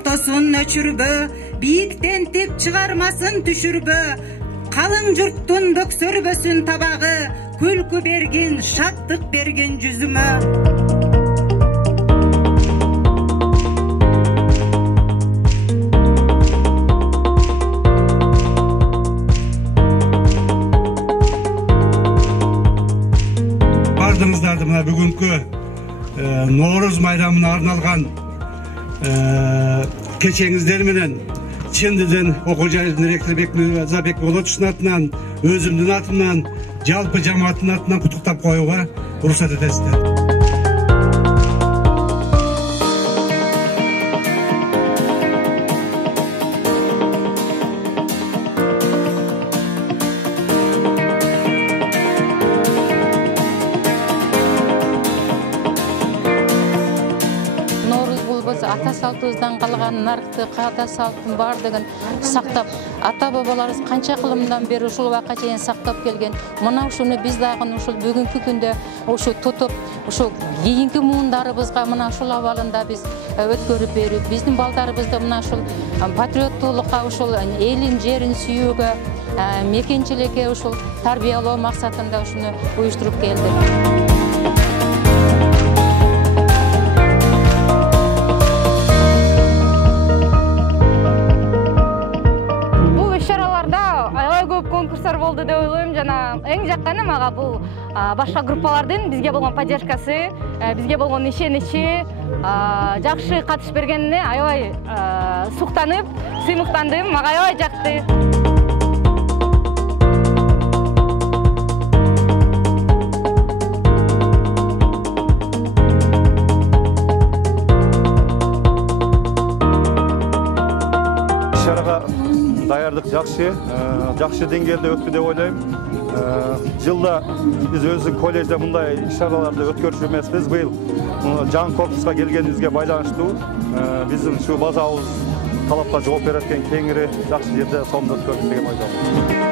камтосун өчүрбө, бийиктентип чыгармасын түшүрбө, калың журттун бөксөрбөсүн табагы, күлкү бергин, шаттык берген жүзүмө. Бардыңыздарды мына бүгүнкү Ноорuz майрамына арналган кечеңиздер менен чындыдын окуу жайынын ректору Бекмырза Бекболотовичтин атынан, өзүмдүн атымдан, жалпы жамааттын атынан куттуктап коюуга уруксат этесиздер. Ата салтыбыздан калган нарыктык, ата салттын бардыгын сактап, ата бабаларыбыз канча кылымдан бери ушул убакка чейин сактап келген. Мына ушуну биз дагы ушул бүгүнкү күндө ушу тутуп, ушул кийинки муундарыбызга мына ушул абалында биз өткөрүп берип, биздин балдарыбызды мына ушул патриоттуулукка, ушул элин, жерин сүйүүгө, мекенчиликке ушул тарбиялоо максатында ушуну уюштуруп келдик. Конкурстар болду деп ойлойм, жана эң жакканы мага бул башка группалардын бизге болгон поддержкасы, бизге болгон ишеничи, жакшы катыш бергенине аябай суктанып, сыймыктандым, мага аябай жакты. Даярдык жакшы деңгээлде өттү деп ойлойм. Жылда биз өзү коллежде мындай иш-чараларды өткөрчү эмеспиз. Быйыл жаңы корпуска келгенибизге байланыштуу биздин ушу базабыз талапка жооп берет экен, кеңири жакшы жерде сонун өткөрдүк деген ойдомун.